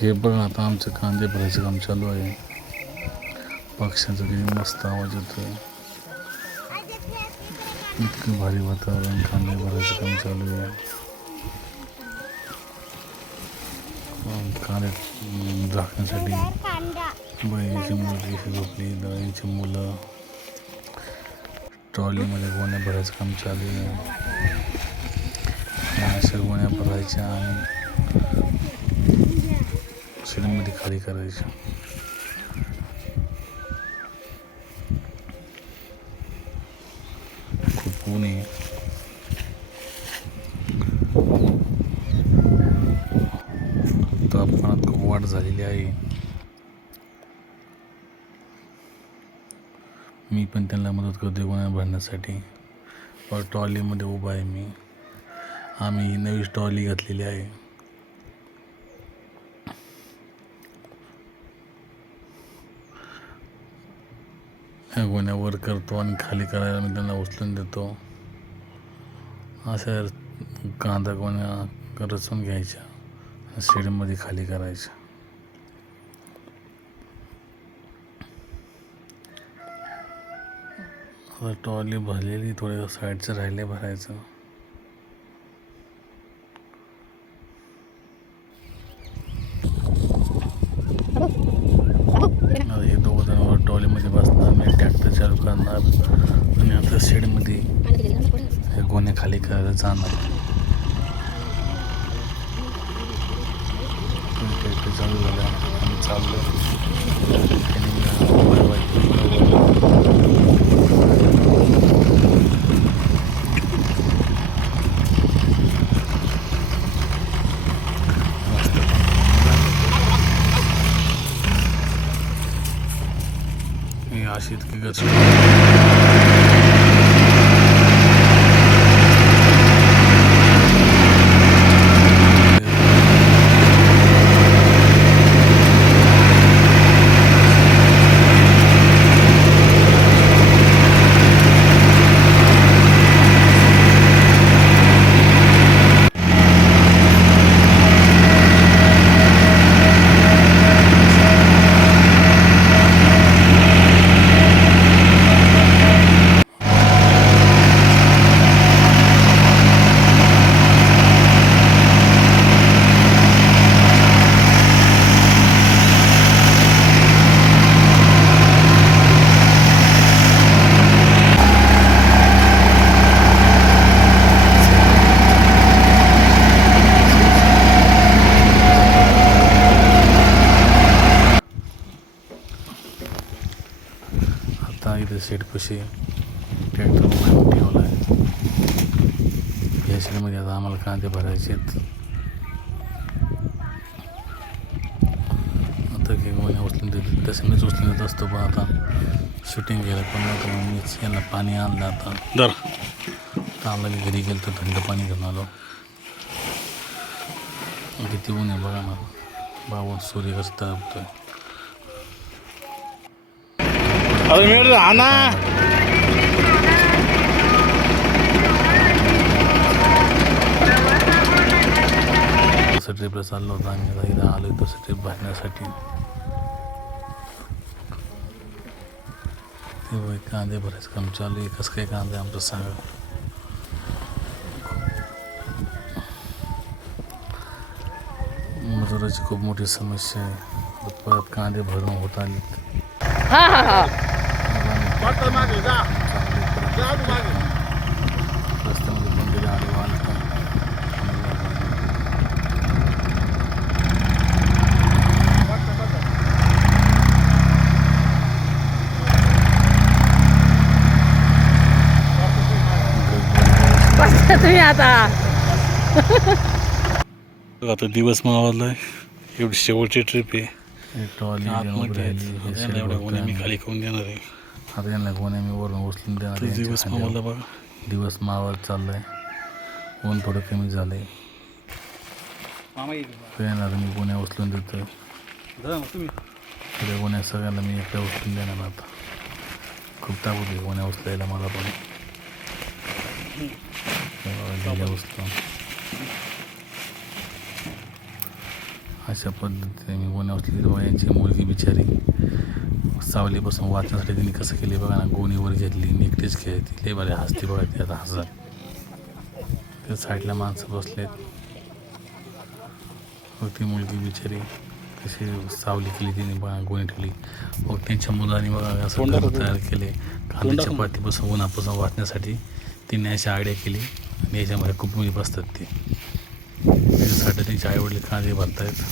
हे बघा आता आमचं कांदे भरायचं काम चालू आहे. पक्ष्यांचं किती मस्त आवाज येतो इतकं भारी वातावरण कांदे भरायचं काम चालू आहे. कांदे राखण्यासाठी झाकण्यासाठी बहिणीची मुलगी झोपली दळीची मुलं. ट्रॉलीमध्ये गोण्या भरायचं काम चालू आहे. अशा गोण्या भरायच्या आणि सिलिंगमध्ये खाली करायची. खूप ऊन आहे. तापमानात खूप वाढ झालेली आहे. मी पण त्यांना मदत करतो गोण्या भरण्यासाठी. व ट्रॉलीमध्ये उभा आहे मी. आम्ही नवी ट्रॉली घातलेली आहे. ह्या गोण्या वर करतो आणि खाली करायला मी त्यांना उचलून देतो. अशा कांदा गोण्या रचून घ्यायच्या शेडमध्ये खाली करायच्या. आता ट्रॉली भरलेली थोडं साईडचं राहिले भरायचं आता हे दोघं जण वर ट्रॉलीमध्ये बसणार मी जाणार. आणि आता शेडमध्ये हे गोणे खाली करायला जाणार. चालू झालं. आणि चाललो. बाय बाय ही अशी इतकी गरज आता शेटपाशी ट्रॅक्टर ठेवला आहे या शेडमध्ये आता आम्हाला कांदे भरायचे आहेत. आता की गोण्या उचलून देते तसे मीच उचलून देत असतो पण आता शूटिंग घ्यायला पण म्हणून मीच यांना पाणी आणलं आता. दर आता आम्हाला घरी गेलं तर थंड पाणी घेऊन आलो. किती ऊन आहे बघा ना. बाबा सूर्य कसं तापतोय. अरे मी हा ना. तसं ट्रिपला चाललो होतो आम्ही आता इथं आलो तसं ट्रिप भरण्यासाठी ते वय कांदे भरायचं काम चालू आहे. कसं काय कांदे आमचं सांगा. मजुराची खूप मोठी समस्या आहे. परत कांदे भरून होत आले पटकन मागे जा जा तू मागे रस्त्यामध्ये बंदीला आले वाहन बसता तुम्ही आता आता दिवस मावळला आहे एवढी शेवटची ट्रिप आहे ट्रॉली एवढ्या गोण्या मी खाली देणार आहे. आता यांना गोण्या मी वरून उचलून देणार आहे दिवस मावळला बघा. दिवस मावळत चाललाय. ऊन थोडं कमी झालंय. येणार मी गोण्या उचलून देतोय. तुम्ही. सगळ्या गोण्या सगळ्यांना मी एकट्या उचलून देणार आता. खूप होते गोण्या उचलायला मला पण. उचलून. अशा पद्धतीने मी गोण्या बघा यांची मुलगी बिचारी सावलीपासून वाचण्यासाठी तिने कसं केले बघा ना गोणीवर घेतली निकटीच खेळती लय बरे हसते बघा ती आता हसत त्या साईडला माणसं बसलेत मग ती मुलगी बिचारी कशी सावली केली तिने बघा गोणी ठेवली मग त्यांच्या मुलांनी बघा असं. तयार केले कांद्याच्या दाखव. पातीपासून उन्हापासून वाचण्यासाठी तिने अशी आयडिया केली आणि याच्यामध्ये कुटुंबी बसतात ते त्याच्यासाठी त्यांचे आईवडील कांदे भरतायत.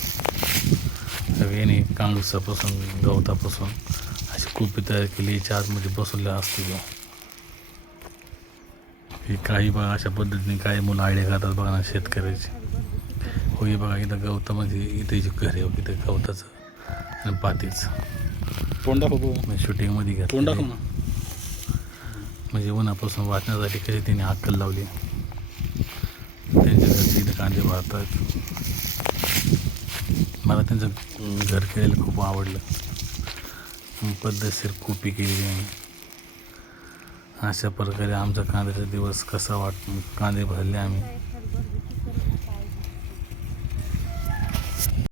सगळ्यांनी कांगसापासून गवतापासून अशी कुपी तयार केली याच्या आतमध्ये बसवल्या असते बघा. हे काही बघा अशा पद्धतीने काही मुलं आयडिया करतात बघा ना शेतकऱ्याची. हो हे बघा इथं गवतामध्ये इथे जे घर आहे इथं गवताचं आणि पातीचं. तोंड शूटिंगमध्ये तोंड दाखव ना. म्हणजे उन्हापासून वाचण्यासाठी कशी तिने अक्कल लावली. कांदे भरतात मला त्यांचं घर केलेलं खूप आवडलं. पद्धतशीर कुपी केली अशा प्रकारे आमचा कांद्याचा दिवस कसा वाट कांदे भरले आम्ही.